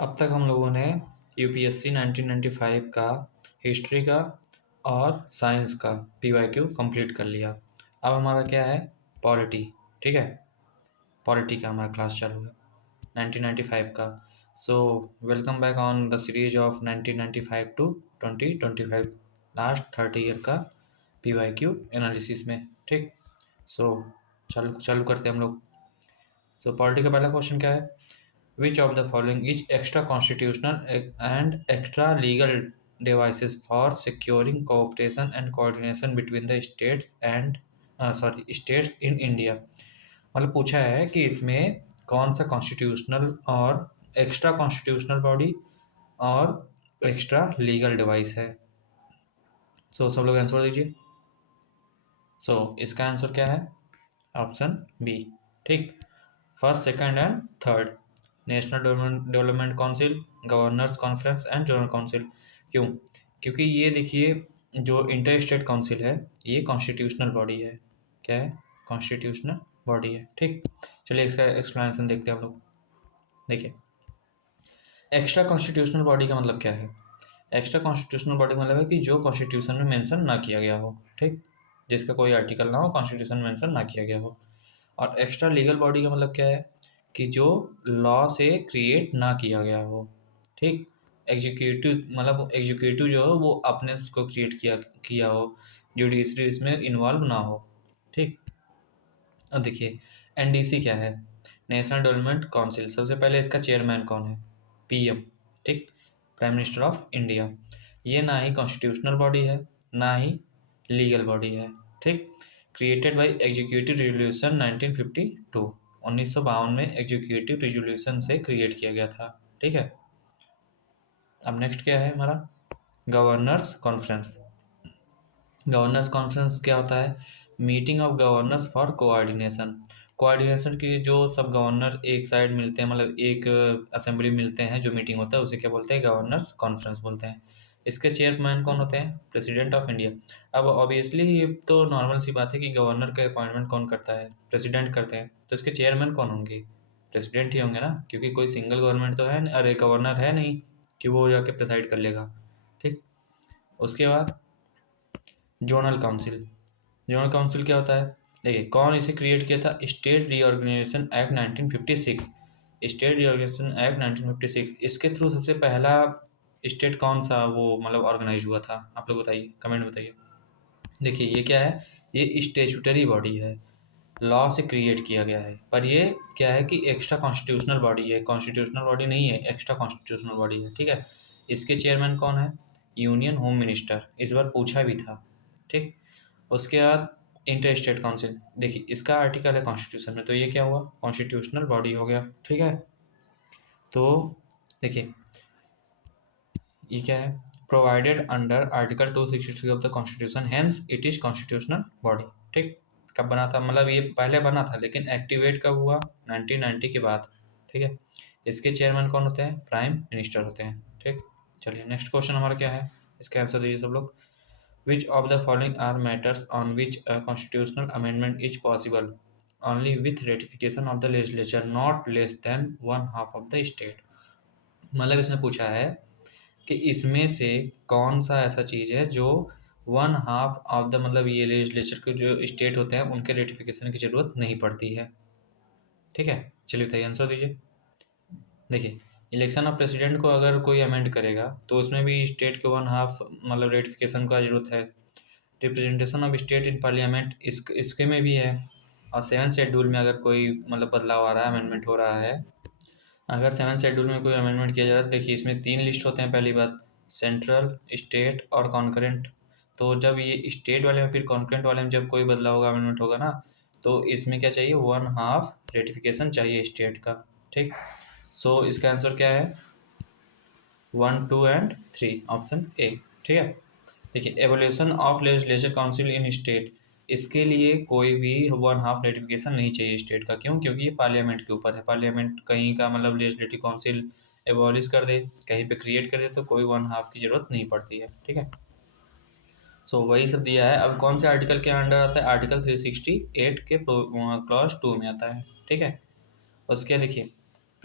अब तक हम लोगों ने यूपीएससी 1995 का हिस्ट्री का और साइंस का पीवाईक्यू कंप्लीट कर लिया। अब हमारा क्या है, पॉलिटी। ठीक है, पॉलिटी का हमारा क्लास चालू है 1995 का। So welcome back on the series of 1995 to 2025, last 30 year का पीवाईक्यू एनालिसिस में। ठीक, सो चालू करते हैं हम लोग। सो पॉलिटी का पहला क्वेश्चन क्या है, Which of the following is extra constitutional and extra legal devices for securing cooperation and coordination between the states and states in India? मतलब पूछा है कि इसमें कौन सा कॉन्स्टिट्यूशनल और एक्स्ट्रा कॉन्स्टिट्यूशनल बॉडी और एक्स्ट्रा लीगल डिवाइस है। सब लोग आंसर दीजिए। इसका आंसर क्या है, ऑप्शन बी। ठीक, first, second and third, national development council, governors conference and general council. क्यों? क्योंकि ये देखिए, जो इंटर स्टेट काउंसिल है ये कॉन्स्टिट्यूशनल बॉडी है। क्या है? कॉन्स्टिट्यूशनल बॉडी है। ठीक, चलिए इसका एक्सप्लेनेशन देखते हैं हम लोग। देखिए, एक्स्ट्रा कॉन्स्टिट्यूशनल बॉडी का मतलब क्या है। एक्स्ट्रा कॉन्स्टिट्यूशनल बॉडी मतलब है कि जो कॉन्स्टिट्यूशन में मेंशन ना किया गया हो। ठीक, जिसका कोई आर्टिकल ना हो, कॉन्स्टिट्यूशन में मेंशन ना किया गया हो। और एक्स्ट्रा लीगल बॉडी का मतलब क्या है कि जो लॉ से क्रिएट ना किया गया हो। ठीक, एग्जीक्यूटिव मतलब एग्जीक्यूटिव जो हो वो अपने उसको क्रिएट किया हो, जुडिशरी इसमें इन्वॉल्व ना हो। ठीक, अब देखिए एनडीसी क्या है, नेशनल डेवलपमेंट काउंसिल। सबसे पहले इसका चेयरमैन कौन है, पीएम। ठीक, प्राइम मिनिस्टर ऑफ इंडिया। ये ना ही कॉन्स्टिट्यूशनल बॉडी है ना ही लीगल बॉडी है। ठीक, क्रिएटेड बाय एग्जीक्यूटिव रेजोल्यूशन 1952, 1952 में एग्जीक्यूटिव रेजोल्यूशन से क्रिएट किया गया था। ठीक है, अब नेक्स्ट क्या है हमारा, गवर्नर्स कॉन्फ्रेंस। गवर्नर्स कॉन्फ्रेंस क्या होता है, meeting of governors for coordination. Coordination के लिए जो सब गवर्नर एक साइड मिलते हैं, मतलब एक असेंबली मिलते हैं, जो मीटिंग होता है उसे क्या बोलते हैं, गवर्नर्स कॉन्फ्रेंस बोलते हैं। इसके चेयरमैन कौन होते हैं, प्रेसिडेंट ऑफ इंडिया। अब ऑब्वियसली ये तो नॉर्मल सी बात है कि गवर्नर का अपॉइंटमेंट कौन करता है, प्रेसिडेंट करते हैं, तो इसके चेयरमैन कौन होंगे, प्रेसिडेंट ही होंगे ना, क्योंकि कोई सिंगल गवर्नमेंट तो है नहीं, अरे गवर्नर है नहीं कि वो जाके प्रेसाइड कर लेगा। ठीक, उसके बाद जोनल काउंसिल। जोनल काउंसिल क्या होता है, देखिए कौन इसे क्रिएट किया था, state reorganisation act 1956। State reorganisation act 1956, इसके थ्रू सबसे पहला स्टेट कौन सा वो मतलब ऑर्गेनाइज हुआ था, आप लोग बताइए, कमेंट में बताइए। देखिए ये क्या है, ये स्टेचुटरी बॉडी है, लॉ से क्रिएट किया गया है, पर ये क्या है कि एक्स्ट्रा कॉन्स्टिट्यूशनल बॉडी है, कॉन्स्टिट्यूशनल बॉडी नहीं है, एक्स्ट्रा कॉन्स्टिट्यूशनल बॉडी है। ठीक है, इसके चेयरमैन कौन है, यूनियन होम मिनिस्टर, इस बार पूछा भी था। ठीक, उसके बाद इंटर स्टेट काउंसिल, देखिए इसका आर्टिकल है कॉन्स्टिट्यूशन में, तो ये क्या हुआ, कॉन्स्टिट्यूशनल बॉडी हो गया। ठीक है, तो देखिए ये क्या है, provided under article 263 of the constitution, hence it is constitutional body. ठीक, कब बना था, मतलब ये पहले बना था लेकिन एक्टिवेट कब हुआ, 1990 के बाद। ठीक है, इसके चेयरमैन कौन होते हैं, प्राइम मिनिस्टर होते हैं। ठीक, चलिए नेक्स्ट क्वेश्चन हमारा क्या है, इसका आंसर दीजिए सब लोग। Which of the following are matters on which a constitutional amendment is possible only with ratification of the legislature not less than one half of the state? मतलब इसने पूछा है कि इसमें से कौन सा ऐसा चीज़ है जो वन हाफ ऑफ द मतलब ये लेजिस्लेचर के जो स्टेट होते हैं उनके रेटिफिकेशन की ज़रूरत नहीं पड़ती है। ठीक है, चलिए बताइए, आंसर दीजिए। देखिए, इलेक्शन ऑफ प्रेसिडेंट को अगर कोई अमेंड करेगा तो उसमें भी स्टेट के वन हाफ मतलब रेटिफिकेशन का ज़रूरत है। Representation of state in parliament इसके में भी है। और सेवन शेड्यूल में अगर कोई मतलब बदलाव आ रहा है, अमेंडमेंट हो रहा है, अगर सेवन शेड्यूल में कोई अमेंडमेंट किया जा रहा है, देखिए इसमें 3 लिस्ट होते हैं। पहली बात सेंट्रल, स्टेट और कॉन्करेंट। तो जब ये स्टेट वाले में फिर कॉन्करेंट वाले में जब कोई बदलाव होगा, अमेंडमेंट होगा ना, तो इसमें क्या चाहिए, वन हाफ रेटिफिकेशन चाहिए स्टेट का। ठीक, इसका आंसर क्या है, 1, 2 एंड 3, ऑप्शन ए। ठीक है, देखिए evolution of legislature council in state, इसके लिए कोई भी वन हाफ रेटिफिकेशन नहीं चाहिए स्टेट का। क्यों? क्योंकि ये पार्लियामेंट के ऊपर है, पार्लियामेंट कहीं का मतलब लेजिस्लेटिव काउंसिल एबॉलिश कर दे, कहीं पे क्रिएट कर दे, तो कोई वन हाफ की जरूरत नहीं पड़ती है। ठीक है, वही सब दिया है। अब कौन से आर्टिकल के अंडर आता है, आर्टिकल 368 के क्लॉज 2 में आता है। ठीक है, उसके देखिए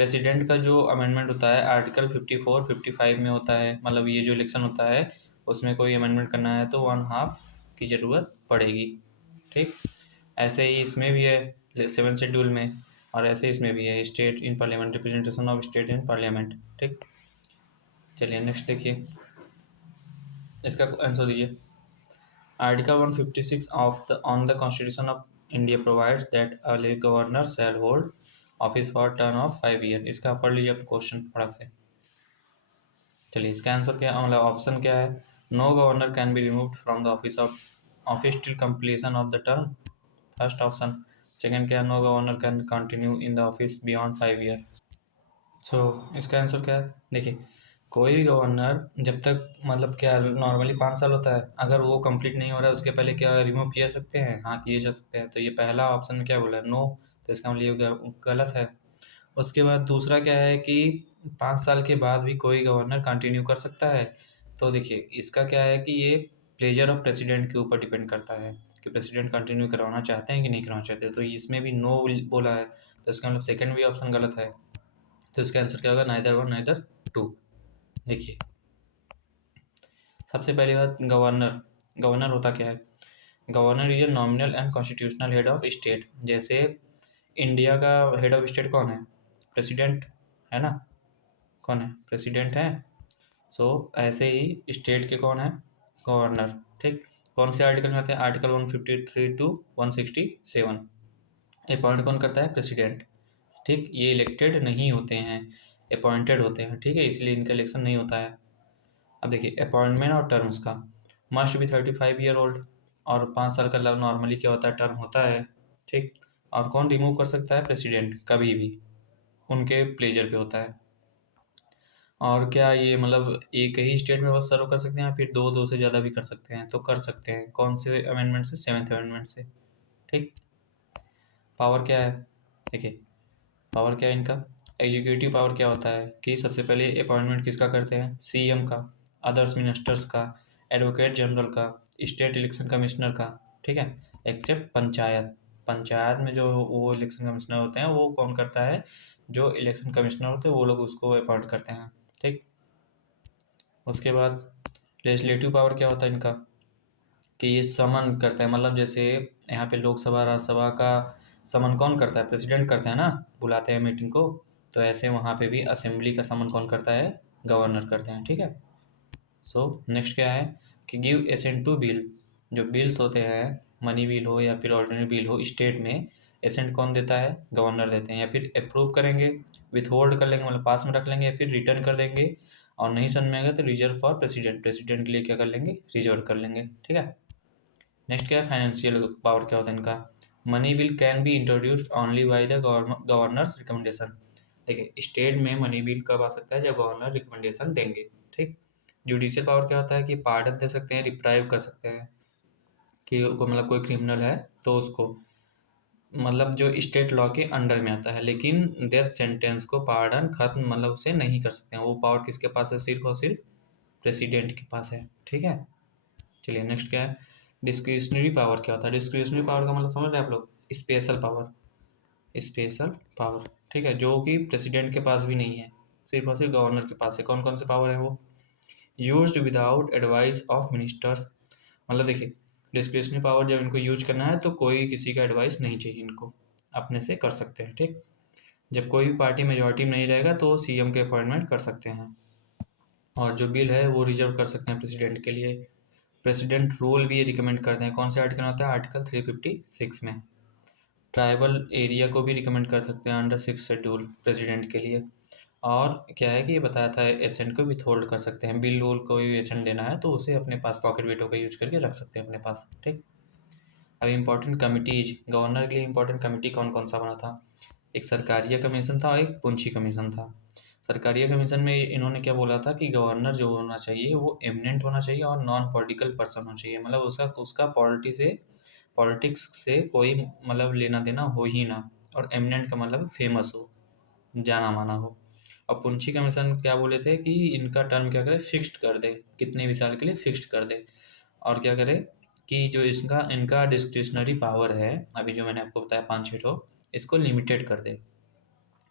प्रेसिडेंट का जो अमेंडमेंट होता है आर्टिकल 54 55 में होता है, मतलब ये जो इलेक्शन होता है उसमें कोई अमेंडमेंट करना है तो 1/2 की ज़रूरत पड़ेगी। ठीक, ऐसे ही इसमें भी है 7 शेड्यूल में, और ऐसे इसमें भी है state in parliament, representation of state in parliament. ठीक, चलिए नेक्स्ट देखिए, इसका आंसर दीजिए। Article 156 of the on the constitution of India provides that a governor shall hold office for turn off 5 year. इसका पढ़ लीजिए आप क्वेश्चन फटाक से। चलिए इसका आंसर क्या, मतलब ऑप्शन क्या है। No governor can be removed from the office till completion of the term, first option. Second क्या है, no governor can continue in the office beyond 5 year. So इसका आंसर क्या है, देखिए कोई भी गवर्नर जब तक, मतलब क्या नॉर्मली 5 साल होता है, अगर वो कंप्लीट नहीं हो रहा है उसके पहले क्या रिमूव किया जा सकते हैं, हाँ किए जा सकते हैं। तो ये पहला ऑप्शन में क्या बोला है, नो, तो इसका मतलब ये गलत है। उसके बाद दूसरा क्या है कि 5 साल के बाद भी कोई गवर्नर कंटिन्यू कर सकता है। तो देखिए इसका क्या है कि ये प्लेजर ऑफ प्रेसिडेंट के ऊपर डिपेंड करता है कि प्रेसिडेंट कंटिन्यू करवाना चाहते हैं कि नहीं करवाना चाहते। तो इसमें भी नो बोला है, तो इसका मतलब सेकंड भी ऑप्शन गलत है। तो इसका आंसर क्या होगा, नाइदर वन नाइदर टू। देखिए सबसे पहली बात, गवर्नर, गवर्नर होता क्या है। Governor is a nominal and constitutional head of state. जैसे इंडिया का हेड ऑफ स्टेट कौन है, प्रेसिडेंट है ना, कौन है, प्रेसिडेंट है। सो ऐसे ही स्टेट के कौन है, गवर्नर। ठीक, कौन से आर्टिकल में आते हैं, आर्टिकल 153 टू 167। अपॉइंट कौन करता है, प्रेसिडेंट। ठीक, ये इलेक्टेड नहीं होते हैं, अपॉइंटेड होते हैं। ठीक है, इसलिए इनका इलेक्शन नहीं होता है। अब देखिए अपॉइंटमेंट और टर्म्स का, मस्ट भी 35 ईयर ओल्ड, और 5 साल का नॉर्मली क्या होता है, टर्म होता है। ठीक, और कौन रिमूव कर सकता है, प्रेसिडेंट कभी भी, उनके प्लेजर पे होता है। और क्या ये मतलब एक ही स्टेट में बस सर्व कर सकते हैं या फिर दो दो से ज़्यादा भी कर सकते हैं, तो कर सकते हैं। कौन से अमेंडमेंट से, 7th अमेंडमेंट से। ठीक, पावर क्या है, देखिए पावर क्या है इनका, एग्जीक्यूटिव पावर क्या होता है कि सबसे पहले अपॉइंटमेंट किसका करते हैं, सीएम का, अदर्स मिनिस्टर्स का, एडवोकेट जनरल का, स्टेट इलेक्शन कमिश्नर का। ठीक है, एक्सेप्ट पंचायत, पंचायत में जो वो इलेक्शन कमिश्नर होते हैं वो कौन करता है, जो इलेक्शन कमिश्नर होते हैं वो लोग उसको अपॉइंट करते हैं। ठीक, उसके बाद लेजिस्लेटिव पावर क्या होता है इनका, कि ये समन करते हैं, मतलब जैसे यहाँ पे लोकसभा राज्यसभा का समन कौन करता है, प्रेसिडेंट करते हैं ना, बुलाते हैं मीटिंग को। तो ऐसे वहाँ पे भी असेंबली का समन कौन करता है, गवर्नर करते हैं। ठीक है, सो नेक्स्ट क्या है कि गिव एसेंट टू बिल। जो बिल्स होते हैं, मनी बिल हो या फिर ऑर्डिनरी बिल हो, स्टेट में एसेंट कौन देता है, गवर्नर देते हैं। या फिर अप्रूव करेंगे, विथ होल्ड कर लेंगे, मतलब पास में रख लेंगे, या फिर रिटर्न कर देंगे, और नहीं समझ में आएगा तो रिजर्व फॉर प्रेसिडेंट, प्रेसिडेंट के लिए क्या कर लेंगे, रिजर्व कर लेंगे। ठीक है, नेक्स्ट क्या है, फाइनेंशियल पावर क्या होता है इनका। Money bill can be introduced only by the governors recommendation. देखिए स्टेट में मनी बिल कब आ सकता है, जब गवर्नर रिकमेंडेशन देंगे। ठीक, जुडिशियल पावर क्या होता है कि पार्डन दे सकते हैं, रिप्राइव कर सकते हैं, कि मतलब कोई क्रिमिनल है तो उसको, मतलब जो स्टेट लॉ के अंडर में आता है, लेकिन डेथ सेंटेंस को पार्डन खत्म मतलब उसे नहीं कर सकते हैं। वो पावर किसके पास है, सिर्फ और सिर्फ प्रेसिडेंट के पास है। ठीक है, चलिए नेक्स्ट क्या है, डिस्क्रिशनरी पावर क्या होता है। डिस्क्रिशनरी पावर का मतलब समझ रहे हैं आप लोग, स्पेशल पावर, स्पेशल पावर। ठीक है, जो कि प्रेसिडेंट के पास भी नहीं है, सिर्फ और सिर्फ गवर्नर के पास है। कौन कौन से पावर है वो, used without advice of ministers. मतलब देखिए डिस्क्रिशनरी पावर जब इनको यूज करना है तो कोई किसी का एडवाइस नहीं चाहिए, इनको अपने से कर सकते हैं। ठीक, जब कोई भी पार्टी मेजोरिटी में नहीं रहेगा तो सीएम के अपॉइंटमेंट कर सकते हैं, और जो बिल है वो रिजर्व कर सकते हैं प्रेसिडेंट के लिए। प्रेसिडेंट रूल भी रिकमेंड करते हैं, कौन से आर्टिकल में होता है, आर्टिकल 356 में। ट्राइबल एरिया को भी रिकमेंड कर सकते हैं अंडर 6 शेड्यूल प्रेसिडेंट के लिए। और क्या है कि ये बताया था एसेंट को विथ होल्ड कर सकते हैं, बिल वोल कोई भी एसेंट देना है तो उसे अपने पास पॉकेट वेटो का यूज करके रख सकते हैं अपने पास। ठीक, अब इम्पोर्टेंट कमिटीज, गवर्नर के लिए इम्पोर्टेंट कमिटी कौन कौन सा बना था, एक सरकारिया कमीशन था और एक पुंछी कमीशन था। सरकारिया कमीशन में इन्होंने क्या बोला था कि गवर्नर जो होना चाहिए वो एमिनेंट होना चाहिए और नॉन पॉलिटिकल पर्सन होना चाहिए, मतलब उसका उसका पॉलिटिक्स से कोई मतलब लेना देना हो ही ना, और एमिनेंट का मतलब फेमस हो, जाना माना हो। और पुंछी कमीशन क्या बोले थे कि इनका टर्म क्या करे, फिक्स्ड कर दे, कितने भी साल के लिए फिक्स्ड कर दे। और क्या करे कि जो इसका इनका डिस्क्रिशनरी पावर है, अभी जो मैंने आपको बताया 5-6 ठो, इसको लिमिटेड कर दे।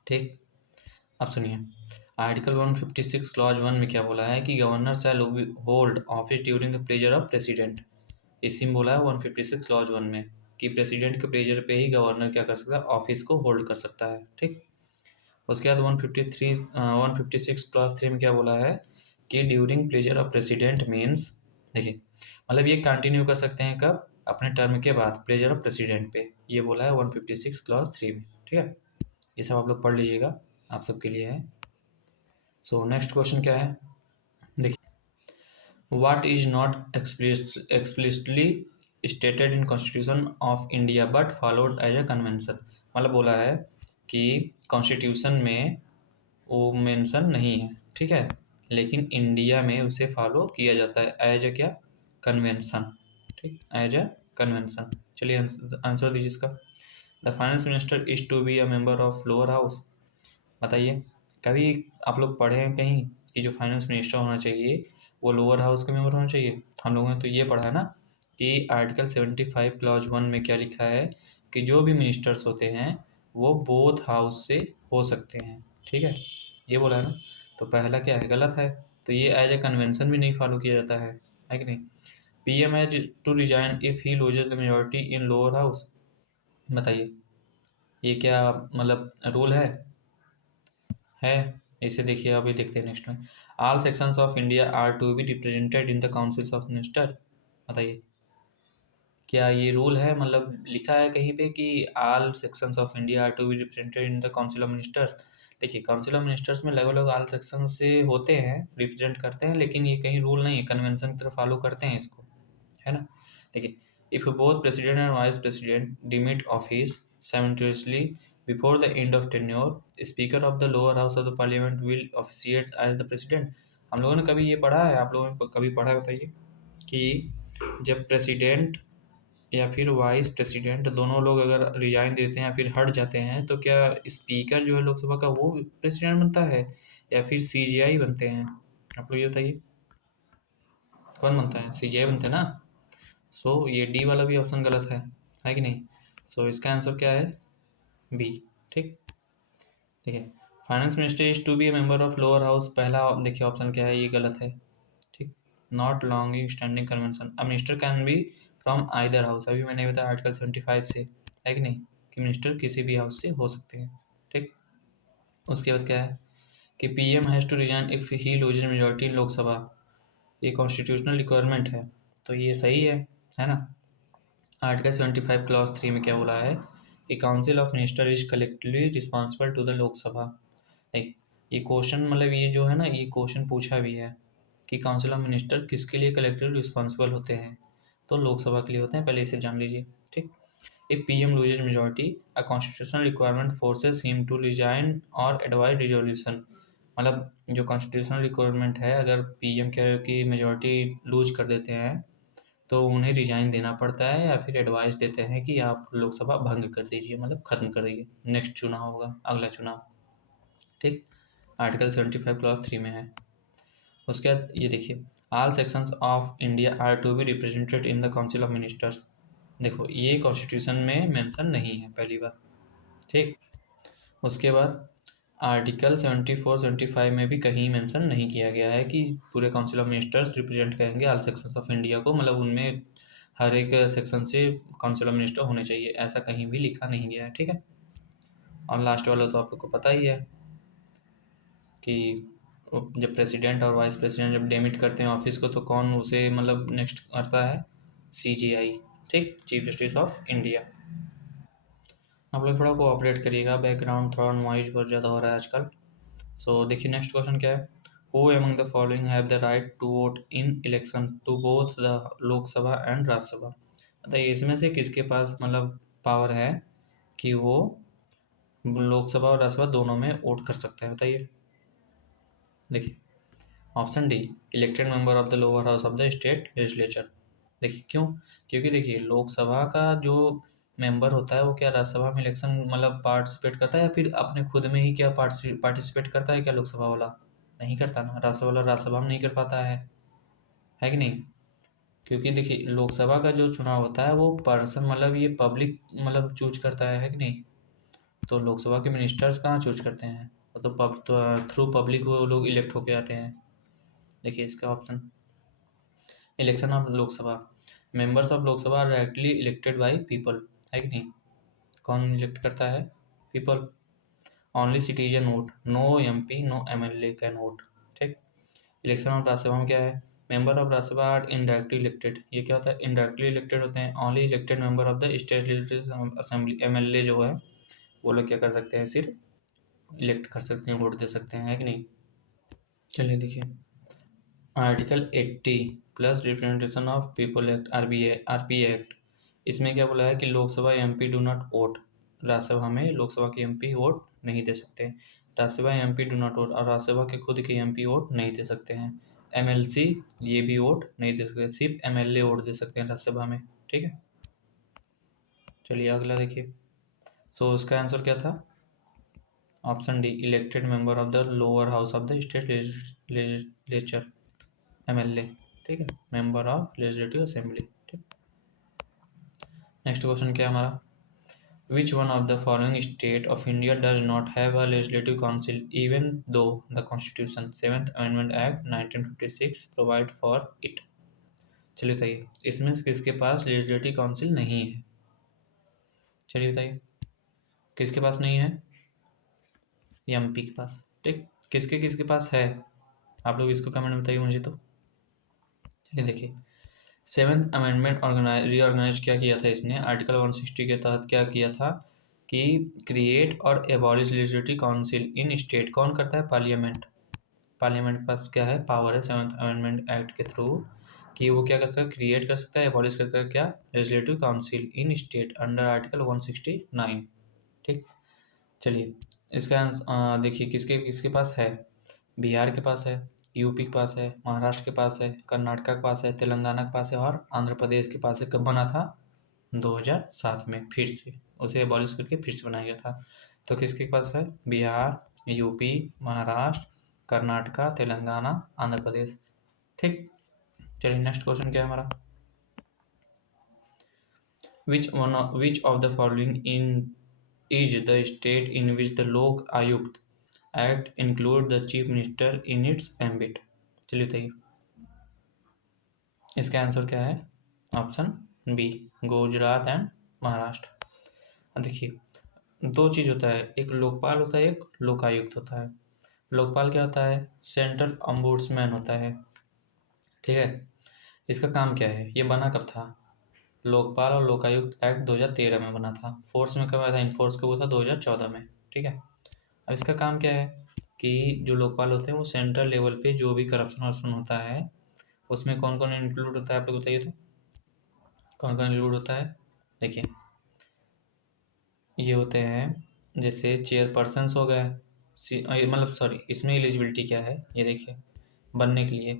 ठीक, अब सुनिए, आर्टिकल 156 क्लॉज 1 में क्या बोला है कि governor shall hold office during the pleasure of president. इसी में बोला है 156 क्लॉज 1 में कि प्रेसिडेंट के प्लेजर पे ही गवर्नर क्या कर सकता है, ऑफिस को होल्ड कर सकता है। ठीक। उसके बाद 156 क्लॉज 3 में क्या बोला है कि during pleasure of president means, देखिए मतलब ये कंटिन्यू कर सकते हैं कब, अपने टर्म के बाद प्लेजर ऑफ प्रेसिडेंट पे, ये बोला है 156 क्लॉज 3 में। ठीक है, ये सब आप लोग पढ़ लीजिएगा, आप सबके लिए है। सो नेक्स्ट क्वेश्चन क्या है, देखिए, what is not explicitly stated in constitution of India but followed as a convention. मतलब बोला है कि कॉन्स्टिट्यूशन में वो मेंशन नहीं है, ठीक है, लेकिन इंडिया में उसे फॉलो किया जाता है एज अ क्या, कन्वेंशन। ठीक, एज अ कन्वेंशन। चलिए आंसर दीजिए इसका। The finance minister is to be a member of lower house. बताइए, कभी आप लोग पढ़े हैं कहीं कि जो फाइनेंस मिनिस्टर होना चाहिए वो लोअर हाउस का मेंबर होना चाहिए? हम लोगों ने तो ये पढ़ा है ना कि आर्टिकल 75 क्लॉज 1 में क्या लिखा है कि जो भी मिनिस्टर्स होते हैं वो बोथ हाउस से हो सकते हैं। ठीक है, ये बोला है ना, तो पहला क्या है, गलत है। तो ये एज ए कन्वेंशन भी नहीं फॉलो किया जाता है कि नहीं? PM has to resign if he loses the majority in lower house. बताइए, ये क्या मतलब रूल है? इसे देखिए, अभी देखते हैं नेक्स्ट में। All sections of India are to be represented in the councils of minister. बताइए, क्या ये रूल है, मतलब लिखा है कहीं पे कि all sections of India are to be represented in the council of ministers? देखिए, काउंसिल ऑफ मिनिस्टर्स में लगभग ऑल सेक्शन से होते हैं, रिप्रेजेंट करते हैं, लेकिन ये कहीं रूल नहीं है, कन्वेंशन की तरफ फॉलो करते हैं इसको, है ना? देखिए, if both president and vice president demat office simultaneously before the end of tenure, speaker of the lower house of the parliament will officiate as the president। हम लोगों ने कभी ये पढ़ा है, आप लोगों ने कभी पढ़ा है बताइए कि जब प्रेसिडेंट या फिर वाइस प्रेसिडेंट दोनों लोग अगर रिजाइन देते हैं या फिर हट जाते हैं तो क्या स्पीकर जो है लोकसभा का वो प्रेसिडेंट बनता है या फिर सीजीआई बनते हैं? आप लोग ये बताइए, कौन बनता है? सीजीआई बनते हैं ना। सो ये डी वाला भी ऑप्शन गलत है कि नहीं? सो इसका आंसर क्या है, बी। ठीक, देखिए, finance minister is to be a member of lower house, पहला देखिए ऑप्शन क्या है, ये गलत है। ठीक, not longing standing convention, a minister can be from either house, अभी मैंने बताया आर्टिकल 75 से, है कि नहीं, कि मिनिस्टर किसी भी हाउस से हो सकते हैं। ठीक, उसके बाद क्या है कि PM has to resign if he loses majority in Lok Sabha, ये कॉन्स्टिट्यूशनल रिक्वायरमेंट है, तो ये सही है ना? आर्टिकल 75 क्लॉज 3 में क्या बोला है कि council of minister is collectively responsible to the Lok Sabha. नहीं, ये क्वेश्चन मतलब ये जो है ना, ये क्वेश्चन पूछा भी है कि काउंसिल ऑफ मिनिस्टर किसके लिए कलेक्टिवली रिस्पॉन्सिबल होते हैं, तो लोकसभा के लिए होते हैं, पहले इसे जान लीजिए। ठीक, if PM loses majority, a constitutional requirement forces him to resign or advise dissolution। मतलब जो कॉन्स्टिट्यूशनल रिक्वायरमेंट है, अगर पीएम क्या की मेजोरिटी लूज कर देते हैं तो उन्हें रिजाइन देना पड़ता है या फिर एडवाइस देते हैं कि आप लोकसभा भंग कर दीजिए, मतलब खत्म कर दीजिए, नेक्स्ट चुनाव होगा, अगला चुनाव। ठीक, आर्टिकल 75 क्लॉज 3 में है। उसके बाद ये देखिए, all sections of India are to be represented in the council of ministers. देखो, ये कॉन्स्टिट्यूशन में मेंशन नहीं है, पहली बात। ठीक, उसके बाद आर्टिकल 74 75 में भी कहीं मेंशन नहीं किया गया है कि पूरे काउंसिल ऑफ मिनिस्टर्स रिप्रेजेंट करेंगे ऑल सेक्शंस ऑफ इंडिया को, मतलब उनमें हर एक सेक्शन से काउंसिल ऑफ मिनिस्टर होने चाहिए, ऐसा कहीं भी लिखा नहीं गया है। ठीक है, और लास्ट वाला तो आप लोग को पता ही है कि जब प्रेसिडेंट और वाइस प्रेसिडेंट जब डेमिट करते हैं ऑफिस को तो कौन उसे मतलब नेक्स्ट करता है, सीजीआई। ठीक, चीफ जस्टिस ऑफ इंडिया। आप लोग थोड़ा कोऑपरेट करिएगा, बैकग्राउंड थोड़ा नॉइज बहुत ज़्यादा हो रहा है आजकल। सो देखिए, नेक्स्ट क्वेश्चन क्या है, who among the following have the right to vote in election to both the Lok Sabha and Rajya Sabha. बताइए, इसमें से किसके पास मतलब पावर है कि वो लोकसभा और राज्यसभा दोनों में वोट कर सकता है? बताइए, देखिए, option D, elected member of the lower house of the state legislature. देखिए क्यों, क्योंकि देखिए लोकसभा का जो मेंबर होता है वो क्या राज्यसभा में इलेक्शन मतलब पार्टिसिपेट करता है या फिर अपने खुद में ही क्या पार्टिसिपेट करता है क्या लोकसभा वाला? नहीं करता ना, राज्यसभा वाला राज्यसभा में नहीं कर पाता है कि नहीं? क्योंकि देखिए लोकसभा का जो चुनाव होता है वो पर्सन मतलब ये पब्लिक मतलब चूज करता है कि नहीं? तो लोकसभा के मिनिस्टर्स कहाँ चूज करते हैं, वो तो थ्रू पब्लिक वो लोग इलेक्ट होके आते हैं। देखिए इसका option, election of Lok Sabha, members of Lok Sabha are directly elected by people, है कि नहीं? कौन इलेक्ट करता है? People. Only citizen vote, no MP no MLA can vote, ठीक। इलेक्शन ऑफ राज्यसभा में क्या है? Member of Rajya Sabha are indirectly elected, ये क्या होता है? इनडायरेक्टली इलेक्टेड होते हैं। Only elected member of the state legislative assembly, MLA जो है वो लोग क्या कर सकते हैं? सिर्फ इलेक्ट कर सकते हैं, वोट दे सकते हैं, है कि नहीं? चलिए देखिए, article 80 plus representation of people act, RP act, इसमें क्या बोला है कि Lok Sabha MP do not vote, Rajya Sabha में लोकसभा के एमपी वोट नहीं दे सकते। Rajya Sabha MP do not vote, और राज्यसभा के खुद के एमपी वोट नहीं दे सकते हैं। एमएलसी ये भी वोट नहीं दे सकते, सिर्फ एमएलए वोट दे सकते हैं राज्यसभा में, ठीक है। चलिए अगला देखिए, सो उसका आंसर क्या था? Option D, elected member of the lower house of the state legislature, MLA, ठीक है, मेंबर ऑफ लेजिस्लेटिव असेंबली, ठीक। नेक्स्ट क्वेश्चन क्या है हमारा? विच one of the following state of India does not have a legislative council even though the constitution seventh amendment act 1956 provide for it? चलिए बताइए, इसमें से किसके पास लेजिस्लेटिव काउंसिल नहीं है? चलिए बताइए, किसके पास नहीं है? एमपी के पास, ठीक। किसके पास है? आप लोग इसको कमेंट में बताइए मुझे तो। चलिए देखिए, सेवेंथ अमेंडमेंट रीऑर्गेनाइज क्या किया था इसने? आर्टिकल 160 के तहत क्या किया था कि क्रिएट और एबॉलिश लेजिस्लेटिव काउंसिल इन स्टेट। कौन करता है? पार्लियामेंट। पार्लियामेंट के पास क्या है? पावर है सेवेंथ अमेंडमेंट एक्ट के थ्रू कि वो क्या करता है? क्रिएट कर सकता है, एबॉलिश करता है क्या? लेजिस्लेटिव काउंसिल इन स्टेट अंडर आर्टिकल 169, ठीक। चलिए इसका देखिए किसके किसके पास है? बिहार के पास है, यूपी के पास है, महाराष्ट्र के पास है, कर्नाटक के पास है, तेलंगाना के पास है और आंध्र प्रदेश के पास है। कब बना था? 2007 में फिर से उसे एबॉलिश करके फिर से बनाया गया था। तो किसके पास है? बिहार, यूपी, महाराष्ट्र, कर्नाटका, तेलंगाना, आंध्र प्रदेश, ठीक। चलिए नेक्स्ट क्वेश्चन क्या है हमारा? Which of the following in is the state in which the Lokayukta act include the chief minister in its ambit? चलिए बताइए, इसका आंसर क्या है? Option B, Gujarat and Maharashtra. अब देखिए, दो चीज़ होता है, एक लोकपाल होता है, एक लोकायुक्त होता है। लोकपाल क्या होता है? सेंट्रल अम्बुड्समैन होता है, ठीक है। इसका काम क्या है? ये बना कब था? लोकपाल और लोकायुक्त एक्ट 2013 में बना था। फोर्स में कब आया था? इनफोर्स कब हुआ था? 2014 में, ठीक है। अब इसका काम क्या है कि जो लोकपाल होते हैं वो सेंट्रल लेवल पे जो भी करप्शन वर्प्शन होता है उसमें कौन कौन इंक्लूड होता है? आप लोग बताइए तो, कौन कौन इंक्लूड होता है? देखिए, ये होते हैं जैसे चेयरपर्सन्स हो गए, मतलब सॉरी, इसमें एलिजिबिलिटी क्या है ये देखिए बनने के लिए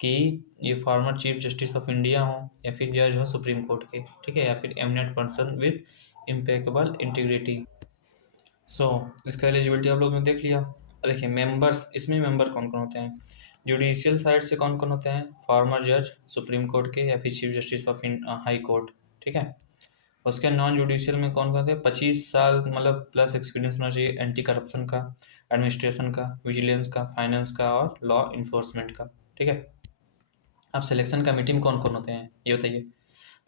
कि ये former chief justice of India हो या फिर जज हो सुप्रीम कोर्ट के, ठीक है, या फिर eminent person with impeccable integrity. So इसका एलिजिबिलिटी आप लोगों ने देख लिया। अब देखिए मेंबर्स, इसमें मेंबर कौन कौन होते हैं? जुडिशियल साइड से कौन कौन होते हैं? फॉर्मर जज सुप्रीम कोर्ट के या फिर chief justice of high court, ठीक है। उसके नॉन जुडिशियल में कौन कौन थे? 25 साल मतलब प्लस एक्सपीरियंस होना चाहिए एंटी करप्शन का, एडमिनिस्ट्रेशन का, विजिलेंस का, फाइनेंस का और लॉ इन्फोर्समेंट का, ठीक है। अब सिलेक्शन कमेटी में कौन कौन होते हैं ये बताइए।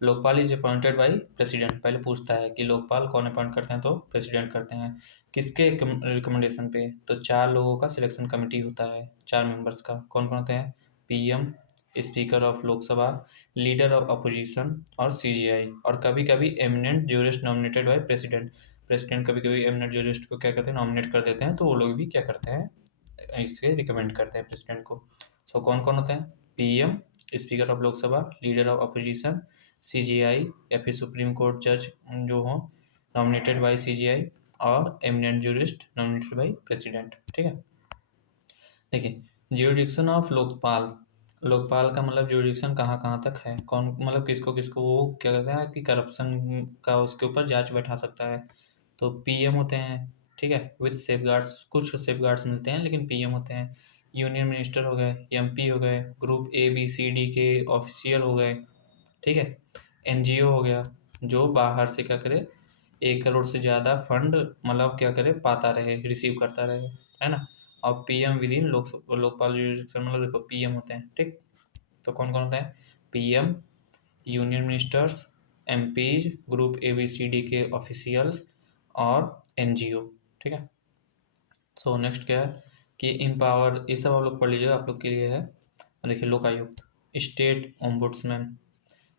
Lokpal is appointed by president, पहले पूछता है कि लोकपाल कौन अपॉइंट करते हैं? तो प्रेसिडेंट करते हैं। किसके रिकमेंडेशन पे? तो 4 लोगों का सिलेक्शन कमेटी होता है, 4 मेंबर्स का। कौन कौन होते हैं? PM, speaker of Lok Sabha, leader of opposition और सीजीआई, और कभी कभी eminent jurist nominated by president. President कभी कभी एमिनेंट ज्यूरिस्ट को क्या करते हैं? नॉमिनेट कर देते हैं, तो वो लोग भी क्या करते हैं? इससे रिकमेंड करते हैं प्रेसिडेंट को। सो कौन कौन होते हैं? PM, speaker of Lok Sabha, leader of opposition, CGI या फिर सुप्रीम कोर्ट जज जो हो नॉमिनेटेड बाय सीजीआई, और eminent jurist nominated by president, ठीक है। देखिए, ज्यूरिडिक्शन ऑफ लोकपाल, लोकपाल का मतलब ज्यूरिडिक्शन कहाँ कहाँ तक है, कौन मतलब किसको किसको वो क्या कहते हैं कि करप्शन का उसके ऊपर जांच बैठा सकता है? तो पीएम होते हैं, ठीक है, विद सेफगार्ड्स, कुछ सेफगार्ड्स मिलते हैं लेकिन पीएम होते हैं। यूनियन मिनिस्टर हो गए, एमपी हो गए, group A B C D के ऑफिशियल हो गए, ठीक है। एनजीओ हो गया जो बाहर से क्या करे 1 करोड़ से ज़्यादा फंड मतलब क्या करे पाता रहे, रिसीव करता रहे, है ना। और PM with in Lokpal jurisdiction, मतलब देखो पीएम होते हैं, ठीक। तो कौन कौन होता है? PM, union ministers, MPs, group ABCD के ऑफिशियल्स और एनजीओ, ठीक है। सो नेक्स्ट क्या है कि इन पावर, ये सब आप लोग पढ़ लीजिएगा, आप लोग के लिए है। देखिए लोकायुक्त, स्टेट ओम्बुड्समैन,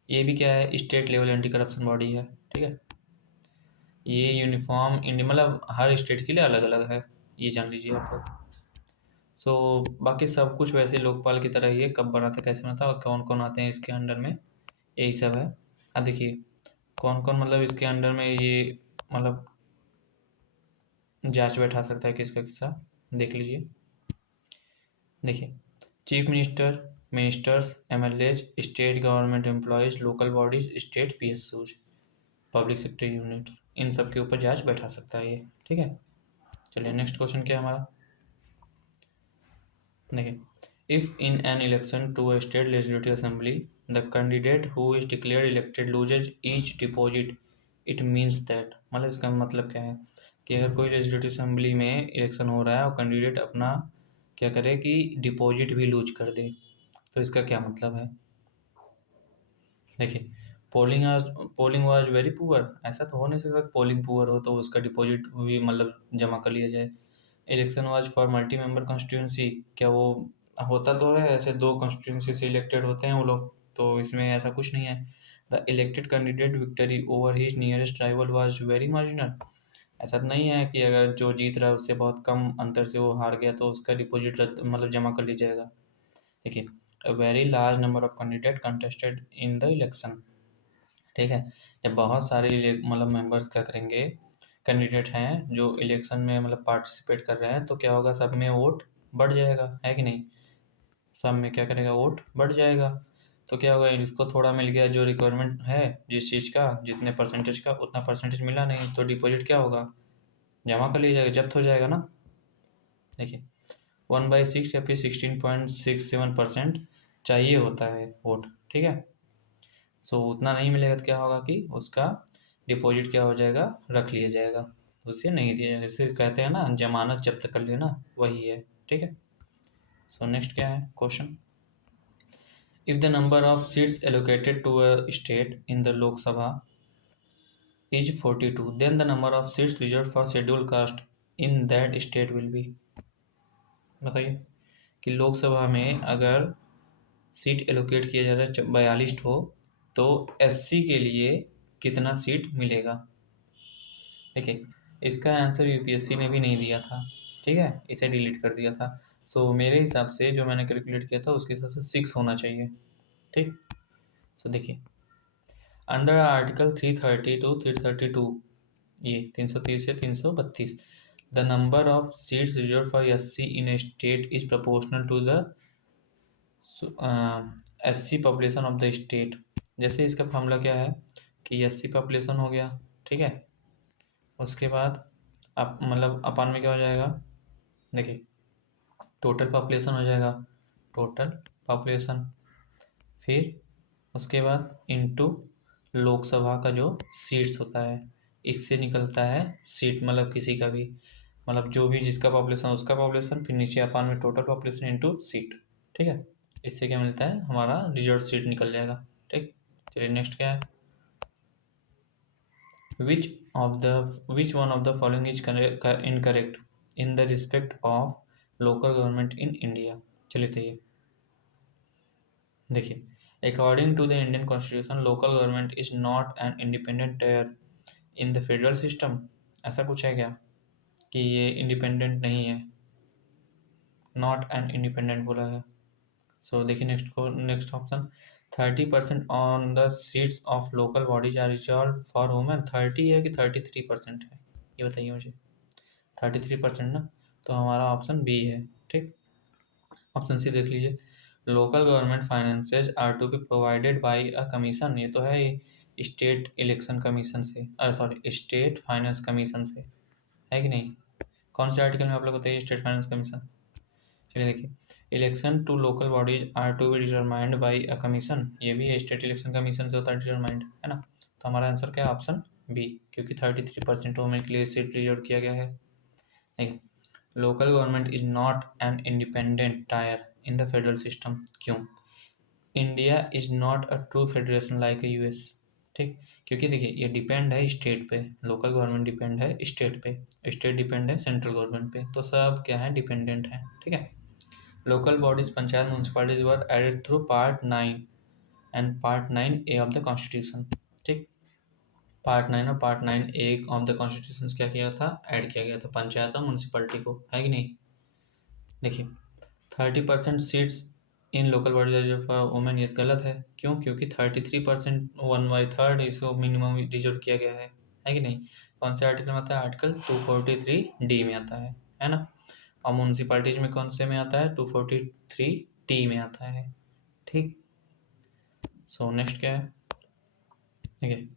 ये भी क्या है? State level anti corruption body है, ठीक है। ये यूनिफॉर्म इंडिया, मतलब हर स्टेट के लिए अलग अलग है, ये जान लीजिए आप लोग। सो बाकी सब कुछ वैसे लोकपाल की तरह ही है, कब बना था, कैसे बना था और कौन कौन आते हैं इसके अंडर में, यही सब है। अब देखिए कौन कौन मतलब इसके अंडर में ये मतलब जांच बैठा सकता है, किसका किस्सा देख लीजिए। देखिए chief minister, ministers, MLAs, state government employees, local bodies, state PSUs, public sector units, इन सब के ऊपर जांच बैठा सकता है ये, ठीक है। चलिए नेक्स्ट क्वेश्चन क्या है हमारा। देखिए if in an election to a state legislative assembly the candidate who is declared elected loses each deposit, it means that, मतलब इसका मतलब क्या है कि अगर कोई लेजिस्लेटिव असेंबली में इलेक्शन हो रहा है और कैंडिडेट अपना क्या करे कि डिपॉजिट भी लूज कर दे, तो इसका क्या मतलब है। देखिए पोलिंग वाज वेरी पुअर, ऐसा तो हो नहीं सकता पोलिंग पुअर हो तो उसका डिपॉजिट भी मतलब जमा कर लिया जाए। Election was for multi member constituency, क्या वो होता तो है ऐसे, दो कॉन्स्टिट्यूंसी से इलेक्टेड होते हैं वो लोग, तो इसमें ऐसा कुछ नहीं है। The elected candidate victory over his nearest rival was very marginal, ऐसा तो नहीं है कि अगर जो जीत रहा है उससे बहुत कम अंतर से वो हार गया तो उसका डिपॉजिट मतलब जमा कर लिया जाएगा। देखिए a very large number of candidate contested in the election, ठीक है। जब बहुत सारे मतलब मेंबर्स क्या करेंगे, कैंडिडेट हैं जो इलेक्शन में मतलब पार्टिसिपेट कर रहे हैं, तो क्या होगा, सब में वोट बढ़ जाएगा, है कि नहीं। सब में क्या करेगा, वोट बढ़ जाएगा। तो क्या होगा, इसको थोड़ा मिल गया जो रिक्वायरमेंट है जिस चीज़ का, जितने परसेंटेज का, उतना परसेंटेज मिला नहीं, तो डिपॉजिट क्या होगा, जमा कर लिया जाएगा, जब्त हो जाएगा ना। देखिए 1/6 या फिर 16.67% चाहिए होता है वोट, ठीक है। सो उतना नहीं मिलेगा तो क्या होगा कि उसका डिपॉजिट क्या हो जाएगा, रख लिया जाएगा, उसे नहीं दिया जाएगा, इसे कहते हैं ना जमानत जब्त कर लेना, वही है, ठीक है। सो नेक्स्ट क्या है question. If the number of seats allocated to a state in the Lok Sabha is 42, then the number of seats reserve for schedule caste in that state will be, बताइए कि लोकसभा में अगर सीट एलोकेट किया जा रहा है 42 हो, तो SC के लिए कितना सीट मिलेगा। देखिए इसका आंसर UPSC ने भी नहीं दिया था, ठीक है, इसे डिलीट कर दिया था। सो मेरे हिसाब से जो मैंने कैलकुलेट किया था उसके हिसाब से 6 होना चाहिए, ठीक। सो देखिए अंडर आर्टिकल 330 टू 332, ये 330 से 332, the number of seats reserve for SC in a state is proportional to the SC population of the state. जैसे इसका फॉर्मूला क्या है कि SC पॉपुलेशन हो गया, ठीक है। उसके बाद आप मतलब अपान में क्या हो जाएगा, देखिए टोटल पॉपुलेशन हो जाएगा, टोटल पॉपुलेशन, फिर उसके बाद इनटू लोकसभा का जो सीट्स होता है, इससे निकलता है सीट, मतलब किसी का भी, मतलब जो भी जिसका पॉपुलेशन उसका पॉपुलेशन, फिर नीचे अपान में टोटल पॉपुलेशन इनटू सीट, ठीक है। इससे क्या मिलता है, हमारा रिजर्व सीट निकल जाएगा, ठीक। चलिए नेक्स्ट क्या है, which which one of the following is incorrect in the respect of local government in India। चलिए तो ये देखिए according to the Indian constitution local government is not an independent tier in the federal system, ऐसा कुछ है क्या कि ये इंडिपेंडेंट नहीं है, नॉट एन इंडिपेंडेंट बोला है। सो देखिए next option, 30% on the seats of local bodies are reserve for women, 30 है कि 33% है, ये बताइए मुझे। 33% ना, तो हमारा ऑप्शन बी है, ठीक। ऑप्शन सी देख लीजिए, local government finances are to be provided by a commission, ये तो है स्टेट इलेक्शन कमीशन से, सॉरी स्टेट फाइनेंस कमीशन से, है कि नहीं। कौन से आर्टिकल में आप लोग बताइए स्टेट फाइनेंस कमीशन। चलिए देखिए election to local bodies are to be determined by a commission, ये भी है स्टेट इलेक्शन कमीशन से होता है डिटरमाइंड, है ना। तो हमारा आंसर क्या है, ऑप्शन बी, क्योंकि 33% वोमेन के लिए सीट रिजर्व किया गया है। देखिए local government is not an independent tier in the federal system. क्यों? India is not a true federation like a US. ठीक, क्योंकि देखिए ये डिपेंड है स्टेट पे, लोकल गवर्नमेंट डिपेंड है स्टेट पे, स्टेट डिपेंड है सेंट्रल गवर्नमेंट पे, तो सब क्या है, डिपेंडेंट है। ठीक है। Local bodies, panchayat, municipalities were added through part 9 and part 9A of the constitution. ठीक, पार्ट 9 और part 9A of the constitution क्या किया था, ऐड किया गया था पंचायत और म्यूनसिपलिटी को, है कि नहीं। देखिए 30% seats in local bodies for women, ये गलत है। क्यों? क्योंकि 33%, 1/3 इसको मिनिमम रिजर्व किया गया है कि नहीं। कौन से आर्टिकल में आता है? आर्टिकल 243D में आता है ना। और म्यूनसिपालिटीज में कौन से में आता है? 243T में आता है। ठीक, सो नेक्स्ट क्या है, देखिए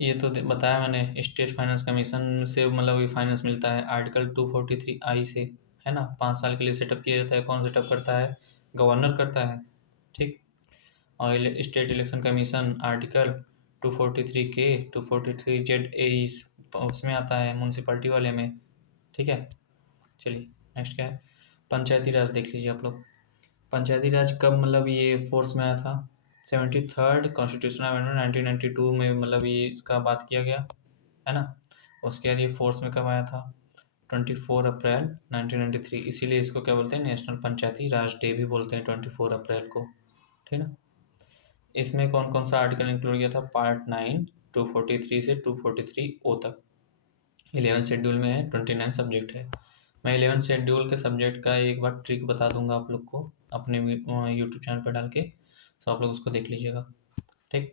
ये तो बताया मैंने, स्टेट फाइनेंस कमीशन से मतलब ये फाइनेंस मिलता है आर्टिकल 243I से, है ना। 5 साल के लिए सेटअप किया जाता है। कौन सेटअप करता है? गवर्नर करता है। ठीक, और state election commission article 243K 243ZA उसमें आता है, म्यूनसिपलिटी वाले में। ठीक है, चलिए नेक्स्ट क्या है, पंचायती राज देख लीजिए आप लोग। पंचायती राज कब मतलब ये फोर्स में आया था? 73rd कॉन्स्टिट्यूशनल अमेंडमेंट 1992 में मतलब ये इसका बात किया गया, है ना। उसके बाद ये फोर्स में कब आया था? 24 अप्रैल 1993। इसीलिए इसको क्या बोलते हैं? नेशनल पंचायती राज डे भी बोलते हैं 24 अप्रैल को। ठीक ना। इसमें कौन कौन सा आर्टिकल इंक्लूड किया था? पार्ट 9 243 से 243O तक। 11 शेड्यूल में है, 29 सब्जेक्ट है। मैं 11 शेड्यूल के सब्जेक्ट का एक बार ट्रिक बता दूंगा आप लोग को अपने यूट्यूब चैनल पर डाल के, तो आप लोग उसको देख लीजिएगा। ठीक,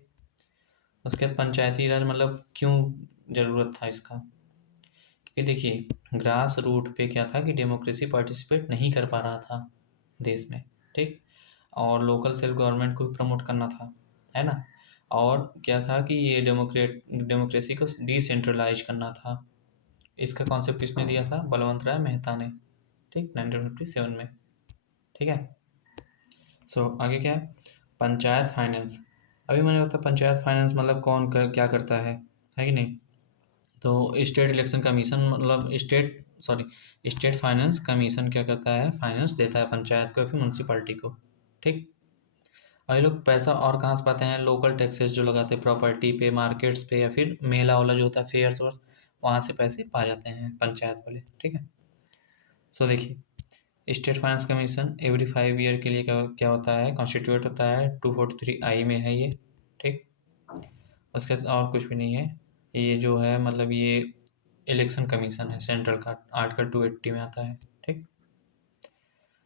उसके बाद पंचायती राज मतलब क्यों ज़रूरत था इसका, क्योंकि देखिए ग्रास रूट पे क्या था कि डेमोक्रेसी पार्टिसिपेट नहीं कर पा रहा था देश में। ठीक, और लोकल सेल्फ गवर्नमेंट को भी प्रमोट करना था, है ना। और क्या था कि ये डेमोक्रेसी को डिसेंट्रलाइज करना था। इसका कॉन्सेप्ट किसने दिया था? बलवंत राय मेहता ने। ठीक, 1957 में। ठीक है, सो आगे क्या है, पंचायत फाइनेंस। अभी मैंने बताया पंचायत फाइनेंस मतलब क्या करता है कि नहीं। तो स्टेट इलेक्शन कमीशन मतलब स्टेट फाइनेंस कमीशन क्या करता है? फाइनेंस देता है पंचायत को या फिर म्यूनसिपलिटी को। ठीक, और ये लोग पैसा और कहाँ से पाते हैं? लोकल टैक्सेस जो लगाते हैं प्रॉपर्टी पे, मार्केट्स पे, या फिर मेला वाला जो होता है फेयर्स और, वहाँ से पैसे पा जाते हैं पंचायत वाले। ठीक है, सो देखिए state finance commission every 5 year के लिए क्या क्या होता है? कॉन्स्टिट्यूट होता है। 243I में है ये। ठीक, उसके बाद और कुछ भी नहीं है। ये जो है मतलब ये इलेक्शन कमीशन है सेंट्रल का, आर्टिकल 280 में आता है। ठीक,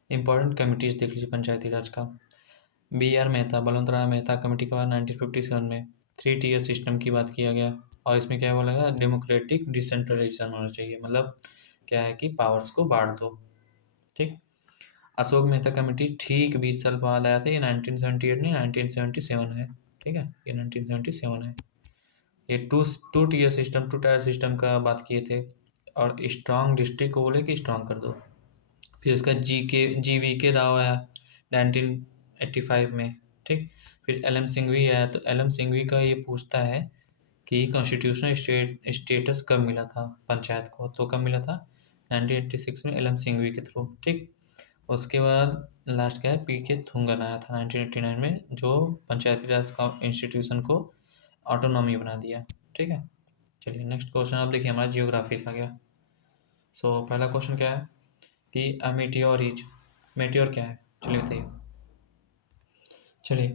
इंपॉर्टेंट कमिटीज देख लीजिए पंचायती राज का। B.R. मेहता, बलवंत राय मेहता कमेटी का 1957 में 3 tier सिस्टम की बात किया गया। और इसमें क्या बोला गया? डेमोक्रेटिक डिसेंट्रलाइजेशन होना चाहिए, मतलब क्या है कि पावर्स को बांट दो। ठीक, अशोक मेहता कमेटी ठीक 20 साल बाद आया था, ये 1978 नहीं 1977 है। ठीक है, ये 1977 है। ये two tier system, 2 tier system का बात किए थे। और स्ट्रांग डिस्ट्रिक्ट को बोले कि स्ट्रांग कर दो। फिर उसका GV के राव आया 1985 में। ठीक, फिर LM सिंघवी आया, तो LM सिंघवी का ये पूछता है कि कॉन्स्टिट्यूशनल स्टेटस कब मिला था पंचायत को, तो कब मिला था? 1986 में LM सिंघवी के थ्रू। ठीक, उसके बाद लास्ट क्या है? PK थुंगन आया था 1989 में, जो पंचायती राज का इंस्टीट्यूशन को ऑटोनॉमी बना दिया। ठीक है, चलिए नेक्स्ट क्वेश्चन आप देखिए, हमारा जियोग्राफी से आ गया। सो पहला क्वेश्चन क्या है कि मेटियोर क्या है? चलिए बताइए। चलिए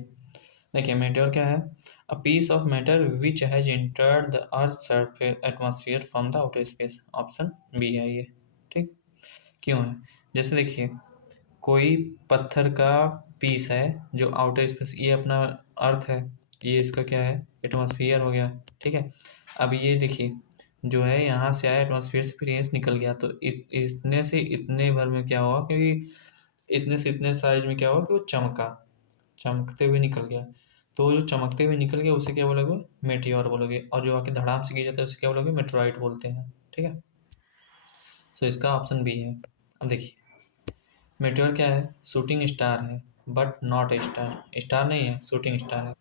देखिए मेटियोर क्या है? A piece of matter which has entered the earth surface atmosphere from the outer space. Option B है ये। ठीक, क्यों है? जैसे देखिए कोई पत्थर का पीस है जो आउटर स्पेस, ये अपना अर्थ है, ये इसका क्या है? एटमॉस्फेयर हो गया। ठीक है, अब ये देखिए जो है यहाँ से आया एटमॉस्फेयर से, फिर यहाँ से निकल गया, तो इतने से इतने भर में क्या हुआ कि इतने से इतने साइज में क्या हुआ कि वो चमका, चमकते हुए निकल गया। तो जो चमकते हुए निकल गया उसे क्या बोलोगे? मेटियोर बोलोगे। और जो आके धड़ाम से गिर जाता है उसे क्या बोलोगे? मेटेओराइट बोलते हैं। ठीक है, सो इसका ऑप्शन बी है। अब देखिए मेटेओर क्या है? शूटिंग स्टार है, but not a star, star नहीं है, शूटिंग स्टार है।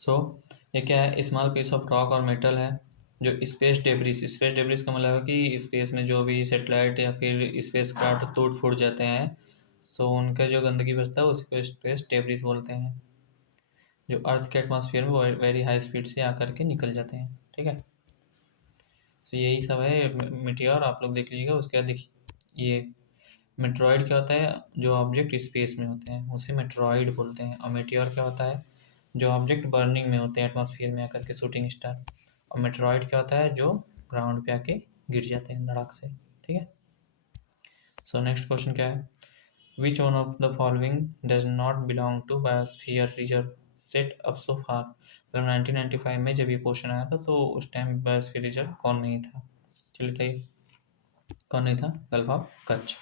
सो ये क्या है? स्मॉल पीस ऑफ रॉक और मेटल है जो स्पेस डेब्रिस का मतलब है कि स्पेस में जो भी सेटेलाइट या फिर स्पेस क्राफ्ट टूट फूट जाते हैं, सो उनका जो गंदगी बचता है उसको स्पेस डेब्रिस बोलते हैं, जो अर्थ के एटमॉस्फेयर में वेरी हाई स्पीड से आकर के निकल जाते हैं। ठीक है, तो यही सब है मिटियोर, आप लोग देख लीजिएगा। उसके बाद देखिए ये मेट्रॉइड क्या होता है, जो ऑब्जेक्ट स्पेस में होते हैं उसे मेट्रॉइड बोलते हैं। और मेटियोर क्या होता है, जो ऑब्जेक्ट बर्निंग में होते हैं एटमॉस्फेयर में आकर के, शूटिंग स्टार। और मेट्रॉइड क्या होता है, जो ग्राउंड पे आके गिर जाते हैं धड़ाक से। ठीक है, सो नेक्स्ट क्वेश्चन क्या है, which one of the following does not belong to biosphere reserve set up so far. मतलब 1995 में जब ये क्वेश्चन आया था तो उस टाइम बायोस्फीयर रिजर्व कौन नहीं था। चलिए बताइए कौन नहीं था, गल्फ ऑफ कच्छ।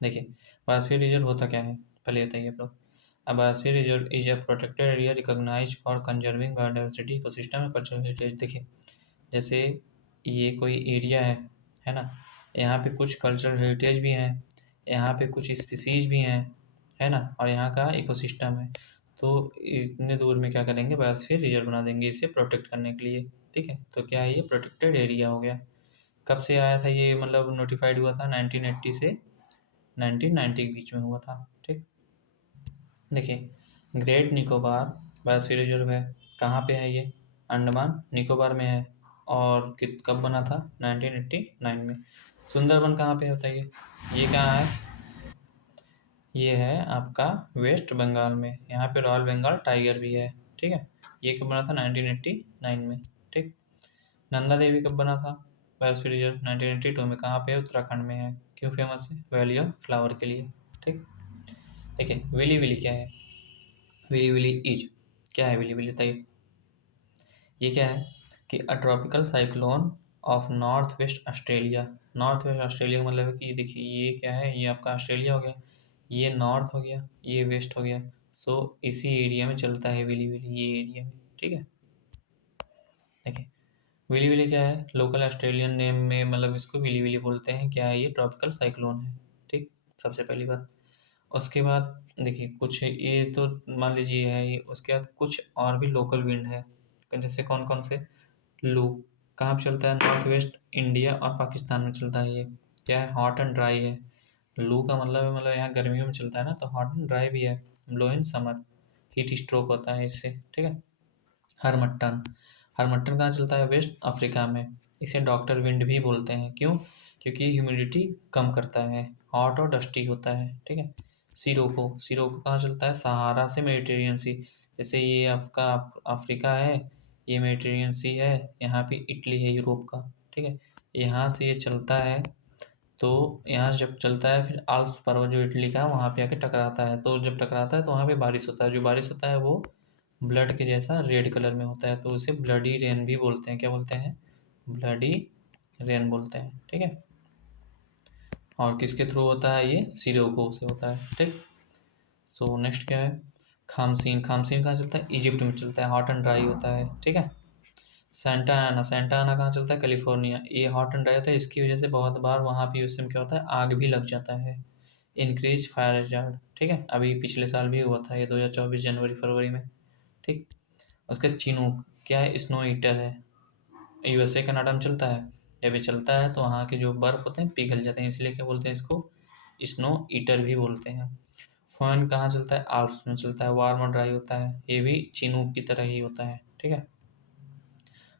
देखिए बायोस्फीयर रिजर्व होता क्या है, पहले बताइए आप लोग। A biosphere reserve is a protected area recognized for conserving biodiversity, ecosystem and cultural heritage। देखिए जैसे ये कोई एरिया है ना, यहाँ पे कुछ कल्चरल हेरिटेज भी हैं, यहाँ पे कुछ स्पीसीज भी हैं, है ना, और यहाँ का इकोसिस्टम है। तो इतने दूर में क्या करेंगे, बायोस्फीयर रिजर्व बना देंगे इसे प्रोटेक्ट करने के लिए। ठीक है, तो क्या है, ये प्रोटेक्टेड एरिया हो गया। कब से आया था ये, मतलब नोटिफाइड हुआ था 1980 से 1990 के बीच में हुआ था। ठीक, देखिए ग्रेट निकोबार बायोस्फीयर रिजर्व है, कहाँ पे है ये, अंडमान निकोबार में है। और कब बना था, 1989 में। सुंदरबन कहाँ पे होता है ये कहाँ है, ये है आपका वेस्ट बंगाल में। यहाँ पे रॉयल बंगाल टाइगर भी है। ठीक है, ये कब बना था, 1989 में। ठीक, नंदा देवी कब बना था बायोस्फीयर रिजर्व, 1982 में। कहाँ पे है, उत्तराखंड में है। क्यों फेमस है, वैली ऑफ फ्लावर के लिए। ठीक, देखिए विली विली क्या है, विली विली इज, क्या है विली विली बताइए। ये क्या है कि अ tropical cyclone of north west Australia. North west Australia का मतलब है कि देखिए ये क्या है, ये आपका ऑस्ट्रेलिया हो गया, ये नॉर्थ हो गया, ये वेस्ट हो गया। सो इसी एरिया में चलता है विली विली, ये एरिया में। ठीक है, देखिए विली विली क्या है, लोकल ऑस्ट्रेलियन नेम में मतलब इसको विली विली बोलते हैं। क्या है, ये ट्रॉपिकल साइक्लोन है। ठीक, सबसे पहली बात। उसके बाद देखिए कुछ ये तो मान लीजिए है ये, उसके बाद कुछ और भी लोकल विंड है। जैसे कौन कौन से, लू कहाँ पे चलता है, नॉर्थ वेस्ट इंडिया और पाकिस्तान में चलता है ये। क्या है, हॉट एंड ड्राई है। लू का मतलब है, मतलब यहाँ गर्मियों में चलता है ना, तो हॉट एंड ड्राई भी है। Blow in summer, heat stroke होता है इससे। ठीक है, हरमट्टन, हरमट्टन कहाँ चलता है, वेस्ट अफ्रीका में। इसे डॉक्टर विंड भी बोलते हैं, क्यों, क्योंकि ह्यूमिडिटी कम करता है, हॉट और डस्टी होता है। ठीक है, सिरोको, सिरोको कहाँ चलता है, सहारा से मेडिटेरियन सी। जैसे ये आपका अफ्रीका है, ये मेडिटेरियन सी है, यहाँ पे इटली है यूरोप का। ठीक है, यहाँ से ये चलता है, तो यहाँ से जब चलता है फिर आल्प्स पर्वत जो इटली का है वहाँ पे आके टकराता है। तो जब टकराता है तो वहाँ पे बारिश होता है, जो बारिश होता है वो ब्लड के जैसा रेड कलर में होता है, तो उसे ब्लडी रेन भी बोलते हैं। क्या बोलते हैं, ब्लडी रेन बोलते हैं। ठीक है, और किसके थ्रू होता है ये, सिरोको से होता है। ठीक, सो नेक्स्ट क्या है, खामसीन, खामसीन कहाँ चलता है, इजिप्ट में चलता है, हॉट एंड ड्राई होता है। ठीक है, सेंटा आना, सेंटा आना कहाँ चलता है, कैलिफोर्निया, ये हॉट एंड ड्राई होता है, इसकी वजह से बहुत बार वहाँ पे उस समय क्या होता है, आग भी लग जाता है। Increase fire hazard. ठीक है, अभी पिछले साल भी हुआ था ये 2024 जनवरी फरवरी में। ठीक, उसका चिनूक क्या है, स्नो ईटर है, यूएसए कनाडा में चलता है। जब ये चलता है तो वहाँ के जो बर्फ़ होते हैं पिघल जाते हैं, इसलिए क्या बोलते हैं इसको, स्नो ईटर भी बोलते हैं। फॉन कहाँ चलता है, आल्प्स में चलता है, वार्म और ड्राई होता है, ये भी चिनूक की तरह ही होता है। ठीक है,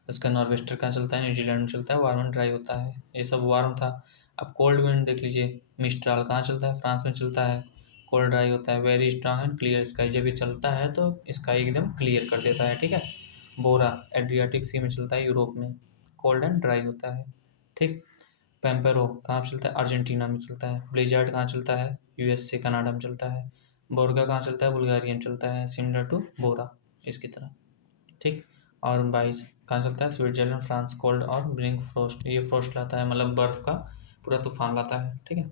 उसका नॉर्वेस्टर कहाँ चलता है, न्यूजीलैंड में चलता है, वार्म एंड ड्राई होता है। ये सब वार्म था। अब कोल्ड विंड देख लीजिए, मिस्ट्राल कहाँ चलता है, फ्रांस में चलता है, कोल्ड ड्राई होता है, very strong and clear sky, जब ये चलता है तो स्काई एकदम क्लियर कर देता है। ठीक है, बोरा एड्रियाटिक सी में चलता है, यूरोप में, कोल्ड एंड ड्राई होता है। ठीक, पेम्पेरो कहाँ पे चलता है, अर्जेंटीना में चलता है। ब्लिजार्ड कहाँ चलता है, यूएसए कनाडा में चलता है। बोरगा कहाँ चलता है, बुल्गारिया में चलता है, सिमिलर टू बोरा इसकी तरह। ठीक, और बाईस कहाँ चलता है, स्विट्जरलैंड फ्रांस, कोल्ड और ब्रिंग फ्रोस्ट, ये फ्रोस्ट लाता है मतलब बर्फ का पूरा तूफान लाता है। ठीक है,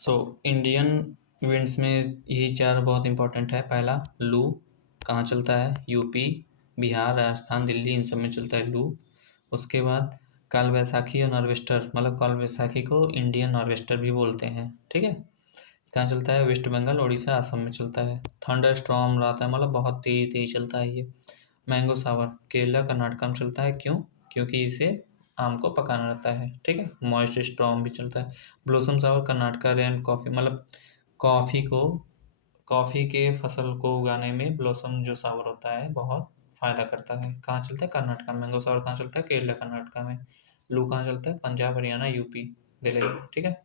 सो इंडियन विंड्स में यही चार बहुत इंपॉर्टेंट है। पहला लू कहाँ चलता है, यूपी, बिहार, राजस्थान, दिल्ली, इन सब में चलता है लू। उसके बाद काल वैसाखी और नॉर्वेस्टर, मतलब काल वैसाखी को इंडियन नॉर्वेस्टर भी बोलते हैं। ठीक है, कहाँ चलता है, वेस्ट बंगाल, उड़ीसा, असम में चलता है। थंडर स्टॉर्म आता है, मतलब बहुत तेज तेज चलता है ये। मैंगो सावर केरला कर्नाटका में चलता है, क्यों? क्योंकि इसे आम को पकाना रहता है, ठीक है। मॉइस्ट स्ट्रॉन्ग भी चलता है। ब्लोसम सावर कर्नाटका रेन कॉफ़ी, मतलब कॉफ़ी को, कॉफ़ी के फसल को उगाने में ब्लोसम जो सावर होता है बहुत फ़ायदा करता है। कहाँ चलता है? कर्नाटका में। मैंगो सावर कहाँ चलता है? केरला कर्नाटका में। ब्लू कहाँ चलता है? पंजाब हरियाणा यूपी दिल्ली, ठीक है।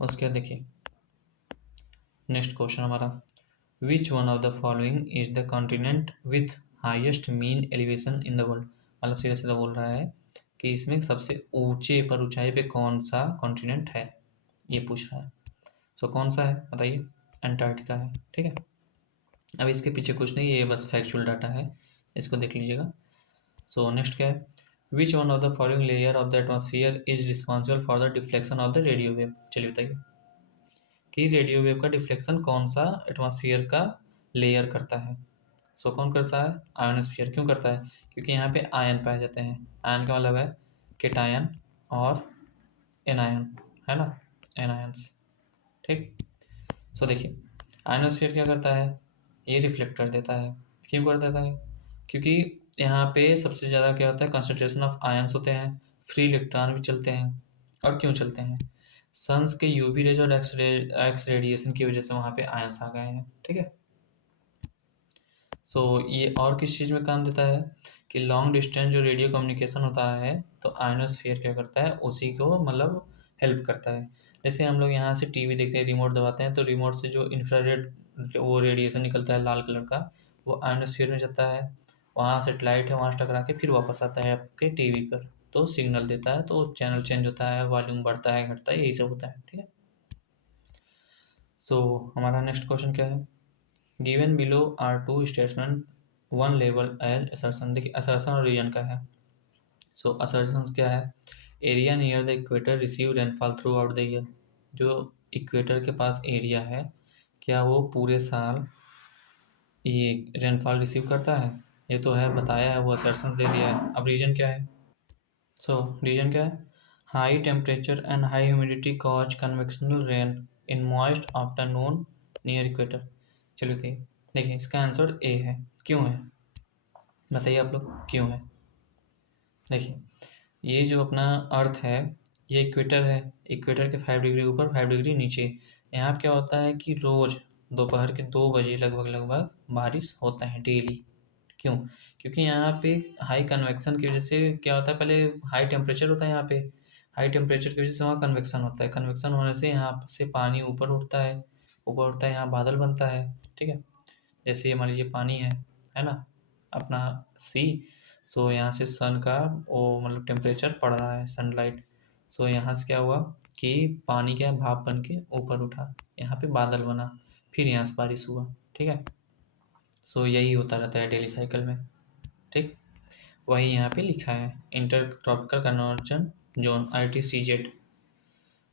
उसके बाद देखिए नेक्स्ट क्वेश्चन हमारा, विच one of the following is the continent with highest mean elevation in the world, मतलब सीधा सीधा बोल रहा है कि इसमें सबसे ऊंचे पर ऊंचाई पे कौन सा कॉन्टिनेंट है, ये पूछ रहा है। सो कौन सा है बताइए? अंटार्कटिका है, ठीक है। अब इसके पीछे कुछ नहीं, ये बस फैक्चुअल डाटा है, इसको देख लीजिएगा। सो नेक्स्ट क्या है, which one of the following layer of the atmosphere is responsible for the deflection of the radio wave, चलिए बताइए कि रेडियो वेव का डिफ्लेक्शन कौन सा एटमॉस्फेयर का लेयर करता है। सो कौन करता है? आयोनोस्फीयर। क्यों करता है? क्योंकि यहाँ पे आयन पाए जाते हैं। आयन का मतलब है केटायन और एनायन, है ना, एनायंस, ठीक। सो देखिए आयनोस्फीयर क्या करता है, ये रिफ्लेक्ट कर देता है। क्यों कर देता है? क्योंकि यहाँ पे सबसे ज़्यादा क्या होता है, कंसंट्रेशन ऑफ आयंस होते हैं, फ्री इलेक्ट्रॉन भी चलते हैं। और क्यों चलते हैं? सन्स के यूवी रेज और एक्स रेडिएशन की वजह से वहाँ पे आयंस आ गए हैं, ठीक है। सो ये और किस चीज़ में काम देता है कि लॉन्ग डिस्टेंस जो रेडियो कम्युनिकेशन होता है तो आयनोस्फीयर क्या करता है, उसी को मतलब हेल्प करता है। जैसे हम लोग यहाँ से टीवी देखते हैं, रिमोट दबाते हैं तो रिमोट से जो इंफ्रारेड वो रेडिएशन निकलता है लाल कलर का, वो आयनोस्फीयर में जाता है, वहाँ सेटेलाइट है, वहाँ से टकरा के फिर वापस आता है आपके टीवी पर, तो सिग्नल देता है, तो चैनल चेंज होता है, वॉल्यूम बढ़ता है घटता है, यही सब होता है, ठीक है। सो हमारा नेक्स्ट क्वेश्चन क्या है, given below are two statement one लेवल एज असर्शन। देखिए असर्शन और रीजन का है। सो असर्शन क्या है, area near the equator receive rainfall throughout the year, जो इक्वेटर के पास एरिया है क्या वो पूरे साल ये रेनफॉल रिसीव करता है, ये तो है बताया है, वो असर्शन दे दिया है। अब रीजन क्या है? सो रीजन क्या है, high temperature and high humidity cause convectional rain in moist afternoon near equator. चलिए देखिए इसका आंसर ए है। क्यों है बताइए आप लोग, क्यों है? देखिए ये जो अपना अर्थ है, ये इक्वेटर है, इक्वेटर के 5 डिग्री ऊपर 5 डिग्री नीचे। यहाँ पे क्या होता है कि रोज़ दोपहर के 2 बजे लगभग लगभग बारिश होता है डेली। क्यों? क्योंकि यहाँ पे हाई कन्वेक्शन की वजह से क्या होता है, पहले हाई टेम्परेचर होता है यहाँ पे, हाई टेम्परेचर की वजह से वहाँ कन्वेक्शन होता है, कन्वेक्शन होने से यहाँ से पानी ऊपर उठता है, ऊपर उठता है, यहाँ बादल बनता है, ठीक है। जैसे ये मान लीजिए पानी है ना, अपना सी। सो यहाँ से सन का वो मतलब टेम्परेचर पड़ रहा है, सनलाइट। सो यहाँ से क्या हुआ कि पानी क्या है, भाप बन के ऊपर उठा, यहाँ पे बादल बना, फिर यहाँ से बारिश हुआ, ठीक है। सो यही होता रहता है डेली साइकिल में, ठीक। वही यहाँ पे लिखा है inter tropical conversion zone ITCZ।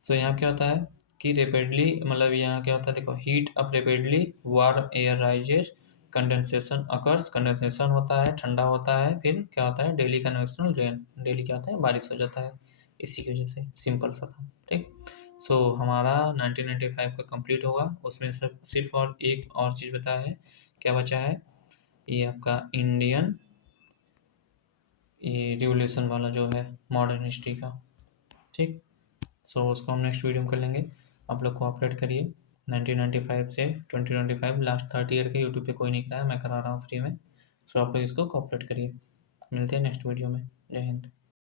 सो यहाँ क्या होता है कि रेपिडली, मतलब यहाँ क्या होता है देखो, heat up rapidly, warm air rises, condensation occurs, condensation होता है, ठंडा होता है, फिर क्या होता है डेली कन्वेक्शनल रेन, डेली क्या होता है बारिश हो जाता है, इसी की वजह से, सिंपल सा था, ठीक। सो हमारा 1995 का कंप्लीट होगा, उसमें सब सिर्फ और एक और चीज़ बताया है, क्या बचा है, ये आपका इंडियन ये रिवोल्यूशन वाला जो है मॉडर्न हिस्ट्री का, ठीक। सो उसको हम नेक्स्ट वीडियो में कर लेंगे। आप लोग कोऑपरेट करिए। 1995 से 2025 लास्ट 30 ईयर के यूट्यूब पे कोई नहीं कराया, मैं करा रहा हूँ फ्री में। सो आप लोग इसको कोऑपरेट करिए। मिलते हैं नेक्स्ट वीडियो में। जय हिंद।